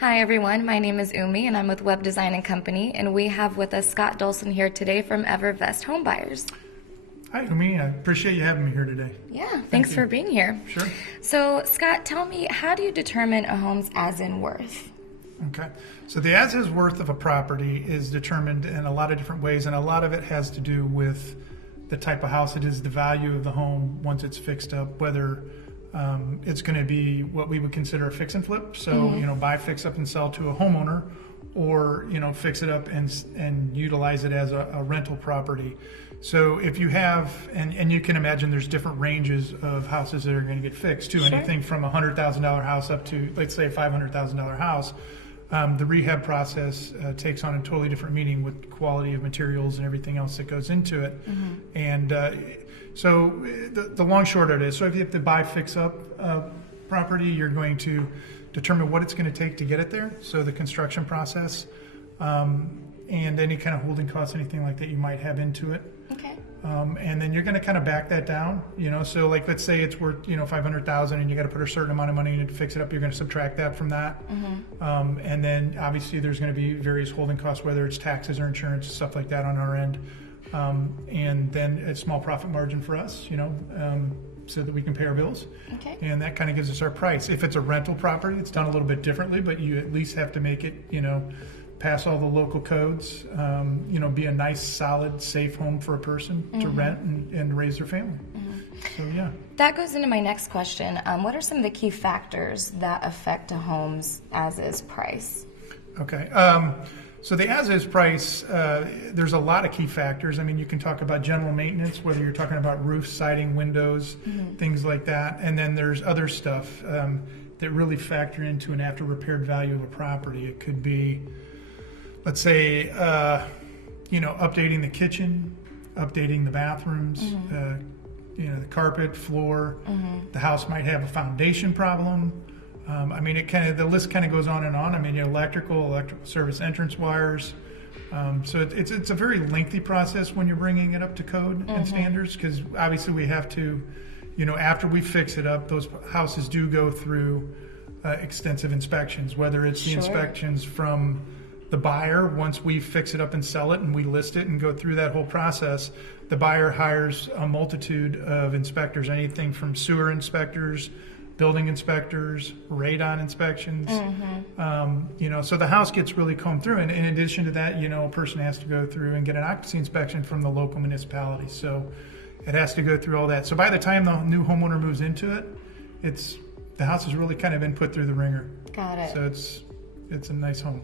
Hi everyone, my name is Umi and I'm with Web Design and Company, and we have with us Scott Dolson here today from Evervest Home Buyers. Hi, Umi. I appreciate you having me here today. Yeah, thanks for being here. Sure. So Scott, tell me, how do you determine a home's as-in worth? Okay. So the as-is worth of a property is determined in a lot of different ways, and a lot of it has to do with the type of house it is, the value of the home once it's fixed up, whether it's going to be what we would consider a fix and flip. So, buy, fix up, and sell to a homeowner, or, fix it up and utilize it as a rental property. So if you have, and you can imagine there's different ranges of houses that are going to get fixed too. Sure. Anything from a $100,000 house up to, let's say, a $500,000 house. The rehab process takes on a totally different meaning with quality of materials and everything else that goes into it. And so the long short of it is, so if you have to buy, fix up property, you're going to determine what it's going to take to get it there. So the construction process and any kind of holding costs, anything like that you might have into it. Okay. And then you're going to kind of back that down, so like, let's say it's worth, 500,000 and you got to put a certain amount of money in it to fix it up. You're going to subtract that from that. And then obviously there's going to be various holding costs, whether it's taxes or insurance, stuff like that on our end. And then a small profit margin for us, so that we can pay our bills. Okay. And that kind of gives us our price. If it's a rental property, it's done a little bit differently, but you at least have to make it, pass all the local codes, be a nice, solid, safe home for a person to rent and raise their family. So, yeah. That goes into my next question. What are some of the key factors that affect a home's as-is price? Okay. So the as-is price, there's a lot of key factors. I mean, you can talk about general maintenance, whether you're talking about roof, siding, windows, things like that. And then there's other stuff that really factor into an after-repaired value of a property. It could be, let's say, updating the kitchen, updating the bathrooms, the carpet, floor. The house might have a foundation problem. The list kind of goes on and on. I mean, electrical service entrance wires. So it's a very lengthy process when you're bringing it up to code and standards, because obviously we have to, after we fix it up, those houses do go through extensive inspections, whether it's the inspections from the buyer. Once we fix it up and sell it and we list it and go through that whole process, the buyer hires a multitude of inspectors, anything from sewer inspectors, building inspectors, radon inspections. So the house gets really combed through. And in addition to that, a person has to go through and get an occupancy inspection from the local municipality. So it has to go through all that. So by the time the new homeowner moves into it, the house has really kind of been put through the ringer. Got it. So it's a nice home.